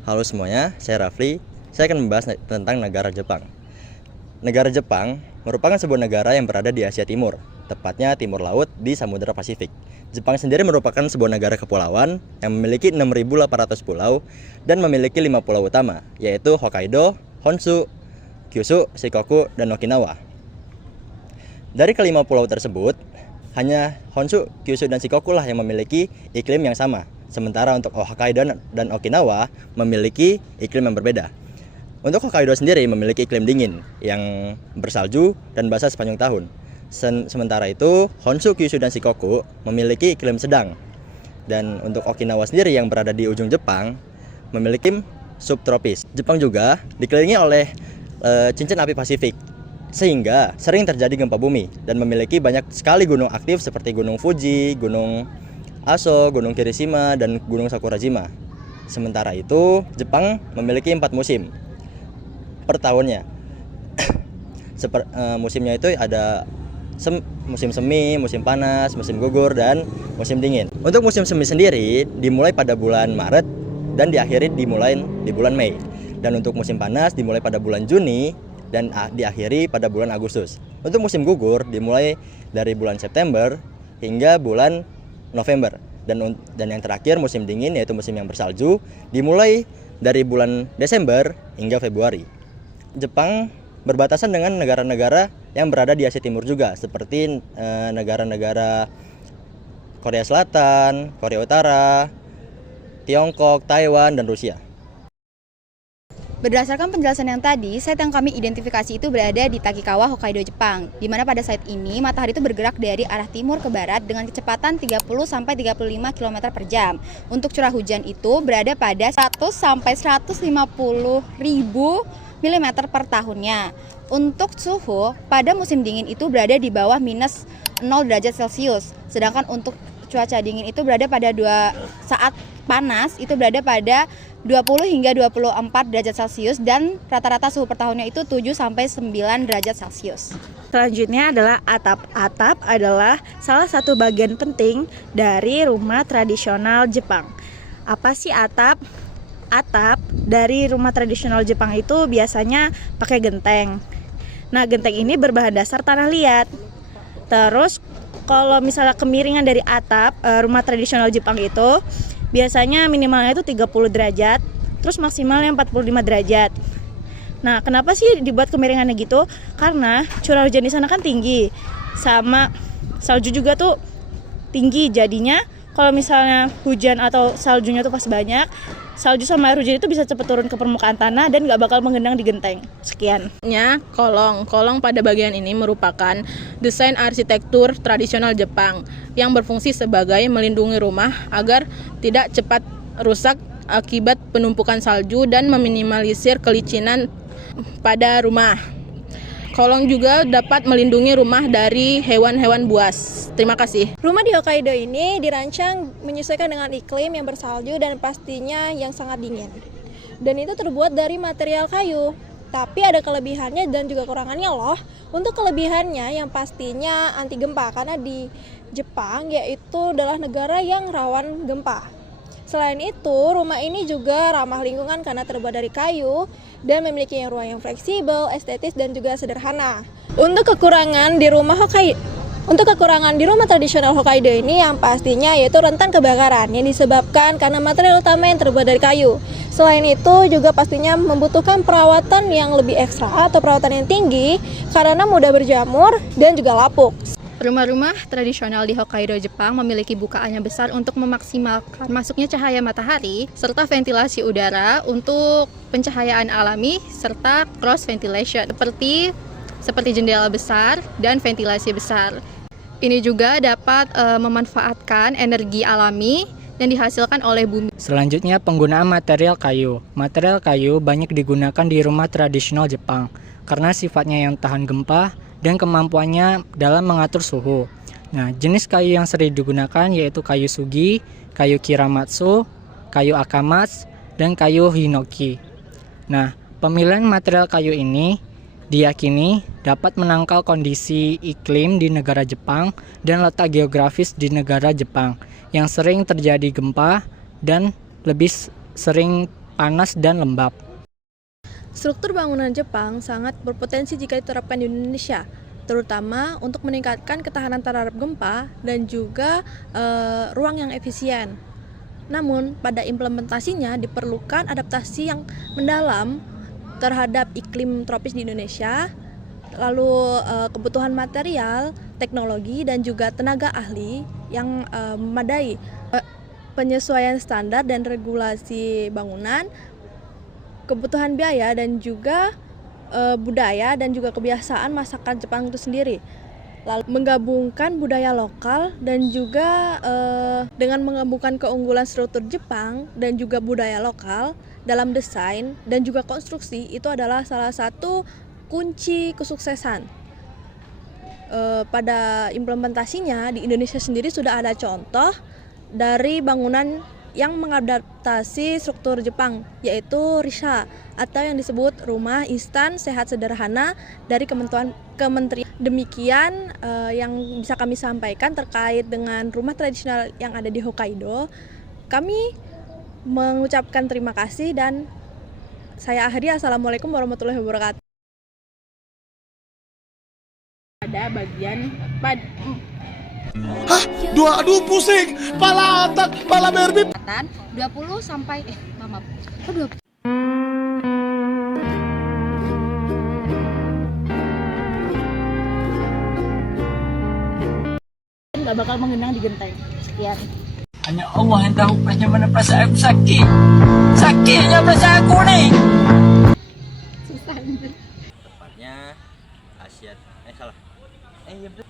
Halo semuanya, saya Rafli. Saya akan membahas tentang negara Jepang. Negara Jepang merupakan sebuah negara yang berada di Asia Timur, tepatnya timur laut di Samudra Pasifik. Jepang sendiri merupakan sebuah negara kepulauan yang memiliki 6.800 pulau dan memiliki 5 pulau utama, yaitu Hokkaido, Honshu, Kyushu, Shikoku, dan Okinawa. Dari kelima pulau tersebut, hanya Honshu, Kyushu, dan Shikoku lah yang memiliki iklim yang sama. Sementara untuk Hokkaido dan Okinawa memiliki iklim yang berbeda. Untuk Hokkaido sendiri memiliki iklim dingin yang bersalju dan basah sepanjang tahun. Sementara itu, Honshu, Kyushu, dan Shikoku memiliki iklim sedang. Dan untuk Okinawa sendiri yang berada di ujung Jepang memiliki subtropis. Jepang juga dikelilingi oleh cincin api Pasifik, sehingga sering terjadi gempa bumi dan memiliki banyak sekali gunung aktif seperti Gunung Fuji, Gunung Aso, Gunung Kirishima, dan Gunung Sakurajima. Sementara itu, Jepang memiliki 4 musim per tahunnya. Musimnya itu ada musim semi, musim panas, musim gugur, dan musim dingin. Untuk musim semi sendiri dimulai pada bulan Maret dan diakhiri di bulan Mei. Dan untuk musim panas dimulai pada bulan Juni dan diakhiri pada bulan Agustus. Untuk musim gugur dimulai dari bulan September hingga bulan November, dan yang terakhir musim dingin yaitu musim yang bersalju dimulai dari bulan Desember hingga Februari. Jepang berbatasan dengan negara-negara yang berada di Asia Timur juga, seperti negara-negara Korea Selatan, Korea Utara, Tiongkok, Taiwan, dan Rusia. Berdasarkan penjelasan yang tadi, site yang kami identifikasi itu berada di Takikawa, Hokkaido, Jepang, di mana pada site ini matahari itu bergerak dari arah timur ke barat dengan kecepatan 30-35 km per jam. Untuk curah hujan itu berada pada 100-150 ribu mm per tahunnya. Untuk suhu, pada musim dingin itu berada di bawah minus 0 derajat Celcius, sedangkan untuk cuaca dingin itu berada pada saat panas itu berada pada 20 hingga 24 derajat Celcius, dan rata-rata suhu per tahunnya itu 7-9 derajat Celcius. Selanjutnya adalah atap. Atap adalah salah satu bagian penting dari rumah tradisional Jepang. Apa sih atap? Atap dari rumah tradisional Jepang itu biasanya pakai genteng. Nah, genteng ini berbahan dasar tanah liat. Terus kalau misalnya kemiringan dari atap rumah tradisional Jepang itu biasanya minimalnya itu 30 derajat, terus maksimalnya 45 derajat. Nah, kenapa sih dibuat kemiringannya gitu? Karena curah hujan di sana kan tinggi, sama salju juga tuh tinggi. Jadinya kalau misalnya hujan atau saljunya tuh pas banyak, salju sama air hujan itu bisa cepat turun ke permukaan tanah dan gak bakal menggenang di genteng. Sekian. Kolong. Kolong pada bagian ini merupakan desain arsitektur tradisional Jepang yang berfungsi sebagai melindungi rumah agar tidak cepat rusak akibat penumpukan salju dan meminimalisir kelicinan pada rumah. Kolong juga dapat melindungi rumah dari hewan-hewan buas. Terima kasih. Rumah di Hokkaido ini dirancang menyesuaikan dengan iklim yang bersalju dan pastinya yang sangat dingin. Dan itu terbuat dari material kayu. Tapi ada kelebihannya dan juga kekurangannya loh. Untuk kelebihannya yang pastinya anti gempa, karena di Jepang yaitu adalah negara yang rawan gempa. Selain itu, rumah ini juga ramah lingkungan karena terbuat dari kayu dan memiliki ruang yang fleksibel, estetis, dan juga sederhana. Untuk kekurangan di rumah tradisional Hokkaido ini yang pastinya yaitu rentan kebakaran yang disebabkan karena material utama yang terbuat dari kayu. Selain itu juga pastinya membutuhkan perawatan yang lebih ekstra atau perawatan yang tinggi karena mudah berjamur dan juga lapuk. Rumah-rumah tradisional di Hokkaido, Jepang memiliki bukaan yang besar untuk memaksimalkan masuknya cahaya matahari serta ventilasi udara untuk pencahayaan alami serta cross ventilation seperti jendela besar dan ventilasi besar. Ini juga dapat memanfaatkan energi alami yang dihasilkan oleh bumi. Selanjutnya, penggunaan material kayu. Material kayu banyak digunakan di rumah tradisional Jepang karena sifatnya yang tahan gempa dan kemampuannya dalam mengatur suhu. Nah, jenis kayu yang sering digunakan yaitu kayu sugi, kayu kiramatsu, kayu akamas, dan kayu hinoki. Nah, pemilihan material kayu ini diyakini dapat menangkal kondisi iklim di negara Jepang dan letak geografis di negara Jepang yang sering terjadi gempa dan lebih sering panas dan lembab. Struktur bangunan Jepang sangat berpotensi jika diterapkan di Indonesia, terutama untuk meningkatkan ketahanan terhadap gempa dan juga ruang yang efisien. Namun, pada implementasinya diperlukan adaptasi yang mendalam terhadap iklim tropis di Indonesia, lalu kebutuhan material, teknologi, dan juga tenaga ahli yang memadai. Penyesuaian standar dan regulasi bangunan, kebutuhan biaya dan juga budaya dan juga kebiasaan masyarakat Jepang itu sendiri. Lalu menggabungkan budaya lokal dan juga dengan menggabungkan keunggulan struktur Jepang dan juga budaya lokal dalam desain dan juga konstruksi itu adalah salah satu kunci kesuksesan. Pada implementasinya di Indonesia sendiri sudah ada contoh dari bangunan yang mengadaptasi struktur Jepang, yaitu RISA atau yang disebut Rumah Instan Sehat Sederhana dari Kementerian. Demikian yang bisa kami sampaikan terkait dengan rumah tradisional yang ada di Hokkaido. Kami mengucapkan terima kasih dan saya akhiri. Assalamualaikum warahmatullahi wabarakatuh. Pada bagian Aduh pusing, pala otak, pala berbib. 20 sampai maaf. Kok 20? Nggak bakal mengenang di genteng. Sekian. Hanya Allah yang tahu bagaimana perasaan aku sakit. Sakitnya perasaan aku nih. Tepatnya Asia, salah. Iya betul.